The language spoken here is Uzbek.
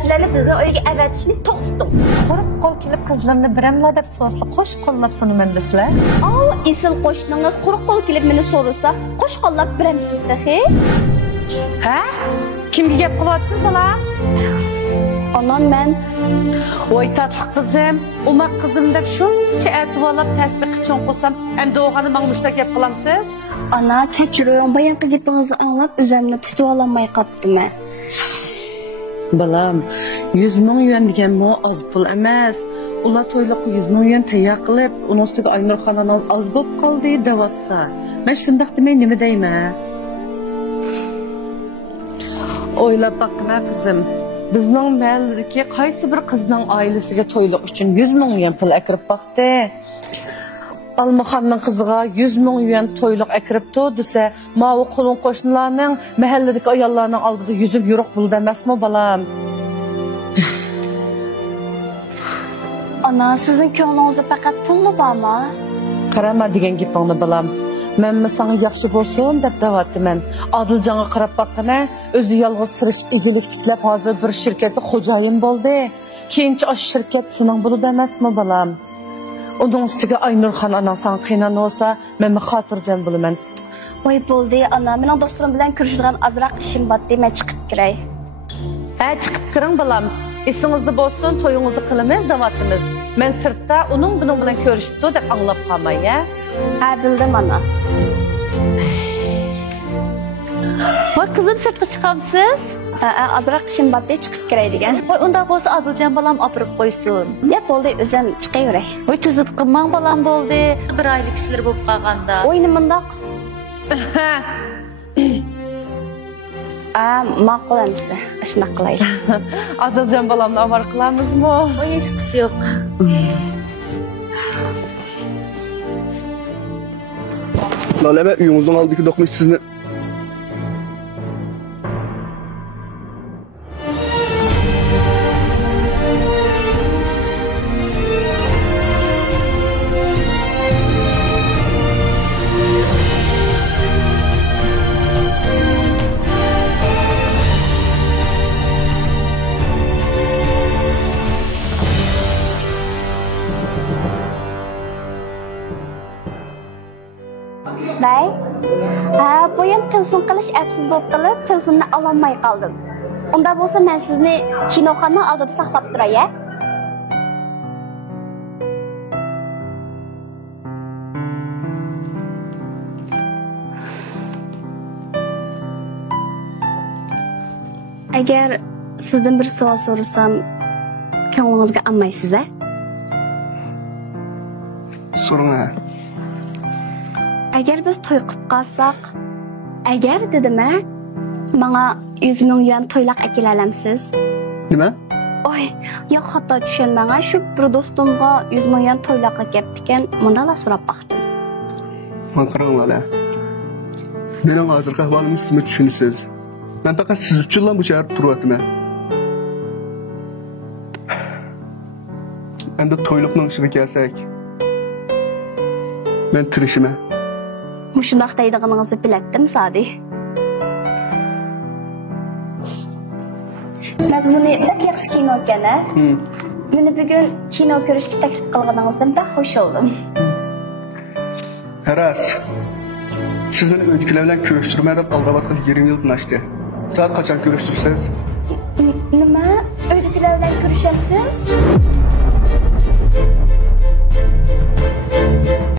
Xizmatchilarni bizni uyga avatishni to'xtating. Quruq qo'l kelib qizlarni biramla deb so'zli qo'sh qo'llab sunaman desizlar. Esil qo'shningiz quruq qo'l kelib meni so'rasa, qo'sh qo'llab biramsiz dahi? Ha? Kimga gap qilyapsiz bolam? Onam men Voy tatlı kızım, umak kızım deb shuncha atvolab tasbih cho'ng qilsam, endi o'g'ani menga mushtak gap qilamsiz? ana kechiring, bayaqi gapingizni anglab o'zimni tutib ololmay qolibman. Balam, 100 ming yuan degan bu oz pul emas. Ular to'yliq 100 ming yuan tayyor qilib, uning ustiga Aynur xonangiz oz bo'lib qoldi devasa. Men shundoq demay nima deyman? O'ylab boqma qizim. Bizning mahalladagi qaysi bir qizning oilasiga to'yliq uchun 100 ming yuan pul akirib boqdi. Almaxonning qiziga 100 ming yuan to'yliq akiribdi desa, mavi qo'lin qo'shnilarning mahalladagi ayollarning oldida yuzib yo'q bo'ldi emasmi balam? Ana sizning ko'nglingizda faqat pulli bormi? Qarama degan gapingni balam. Men sana yaxshi bo'lsin deb da'vatman. Odiljonga qarab boqqana, o'zi yolg'iz sirish igilik tiklab hozir bir shirkatda xo'jayin bo'ldi. Keyinchi osh shirkat sening bo'ladi emasmi balam? Onun ustiga Aynurxon ana san qiynan olsa, men xotirjam bo'laman. Voy bo'ldi, ana, mening do'stlarim bilan ko'rishadigan azroq ishim bor, men chiqib kiray. Ha, chiqib kiring balam. Esingizda bo'lsin, to'yingizni qilamiz, da'vatimiz. Men sirtda uning buning bilan ko'rishibdi deb anglab qolmay, ya. Ha, bildim ana. Voy qizim, sirtga chiqamsiz? Azroq ishim bor, chiqib kiray degan. Voy unda bo'lsa Adiljon balam opirib qo'ysin. Ya bo'ldi, o'zim chiqaveray. Voy tuzut qilmang balam bo'ldi. Bir oylik ishlar bo'lib qolganda. Voy nimundoq? Ma'qul emas. Shunaqa qilaylik. Adiljon balamni omar qilamizmi? Voy hech qisi yo'q. Laleme uyumuzdan aldık dokunuş sizni. Bay, bu ham telefon qilish afsiz bo'lib qolib, telefonni ololmay qoldim. Unda bo'lsa men sizni kinoxonaning oldida saqlab turay, ya. Agar sizdan bir savol so'rasam, ko'nglingizga olmaysiz-a? Sorun ha. Agar biz to'y qilib qolsak, agar dedim-a, menga 100 ming yuan to'yloq akila olamsiz? Nima? Oy, yo'q xato tushunmang, shu bir do'stimga 100 ming yuan to'yloq kelibdi-ekan, mundala so'rab baqdim. Men qaranglar. Mening hozirgi ahvolimni siz tushunasiz. Men faqat siz uchun bu shaharda turyapman. Endi to'yliqning ishiga kelsak, men tirishman. Mushundaq deydiganingizni bilatdim, Sadi. Mazmuni bak yaxshi kino ekan-a? Meni bugun kino ko'rishga taklif qilganingizdan bak xush oldum. Haras. Siz meni uydagilar bilan ko'rishtirmay deb aldavatgan 20 yildan oshdi. Soat qachon ko'rishtirsiz? Nima? Uydagilar bilan ko'rishamsiz?